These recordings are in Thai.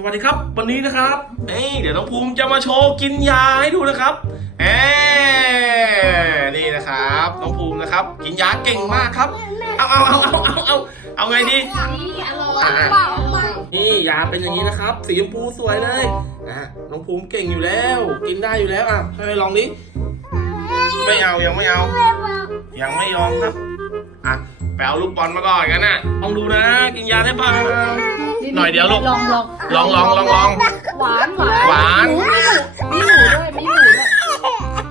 สวัสดีครับ วันนี้นะครับเอ้ยเดี๋ยวน้องภูมิจะมาโชว์กินยาให้ดูนะครับเอ้นี่นะครับน้องภูมินะครับ กินยาเก่งมากครับ เอาเอาเอาเอาเอาเอาเอาไงดีนี่อร่อยอะเปล่านี่ยาเป็นอย่างนี้นะครับ สีชมพูสวยเลยนะน้องภูมิเก่งอยู่แล้ว กินได้อยู่แล้วอะให้ไปลองดิไม่เอายังไม่เอา ยังไม่ยอมครับอะไปเอาลูกบอลมาก่อนกันนะลองดูนะ กินยาได้เปล่า หน่อยเดียวลูก ลองลองลองลองลองลองหวานหวานหวานมีหมูด้วยมีหมูด้วย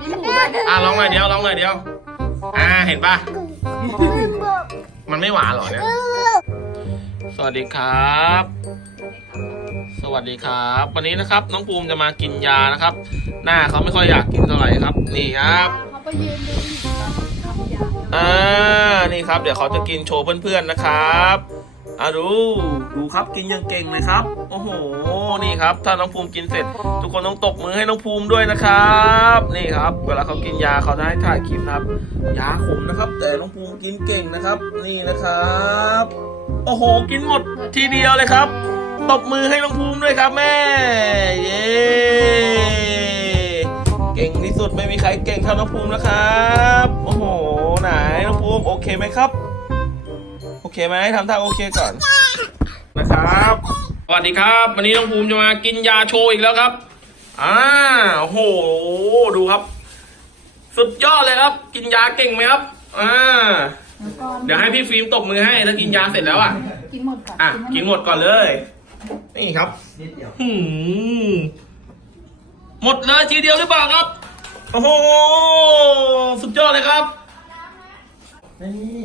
มีหมูด้วยอะลองหน่อยเดียวลองหน่อยเดียว อ่าเห็นปะมันไม่หวานเหรอเนี่ย สวัสดีครับ สวัสดีครับ วันนี้นะครับน้องภูมิจะมากินยานะครับ หน้าเขาไม่ค่อยอยากกินเท่าไหร่ครับ นี่ครับเขาไปยืนดูอยู่ตอนทำยาอ่านี่ครับ เดี๋ยวเขาจะกินโชว์เพื่อนๆนะครับ อะดู ดูครับกินอย่างเก่งเลยครับ โอ้โห นี่ครับ ถ้าน้องภูมิกินเสร็จ ทุกคนต้องตบมือให้น้องภูมิด้วยนะครับ นี่ครับ เวลาเขากินยาเขาจะให้ถ่ายคลิปครับ ยาขมนะครับ แต่น้องภูมิกินเก่งนะครับ นี่นะครับ โอ้โห กินหมดทีเดียวเลยครับ ตบมือให้น้องภูมิด้วยครับแม่ เย้ เก่งที่สุดไม่มีใครเก่งเท่าน้องภูมินะครับ โอ้โห ไหนน้องภูมิโอเคไหมครับ เคไหมทำท่าโอเคก่อนนะครับสวัสดีครับ วันนี้น้องภูมิจะมากินยาโชว์อีกแล้วครับอ่าโอ้โหดูครับ สุดยอดเลยครับ กินยาเก่งไหมครับอ่าเดี๋ยวให้พี่ฟิล์มตบมือให้ถ้ากินยาเสร็จแล้วอะกินหมดก่อนอะกินหมดก่อนเลย นี่ครับนิดเดียวหืมหมดเลยทีเดียวหรือเปล่าครับโอ้โหสุดยอดเลยครับนี่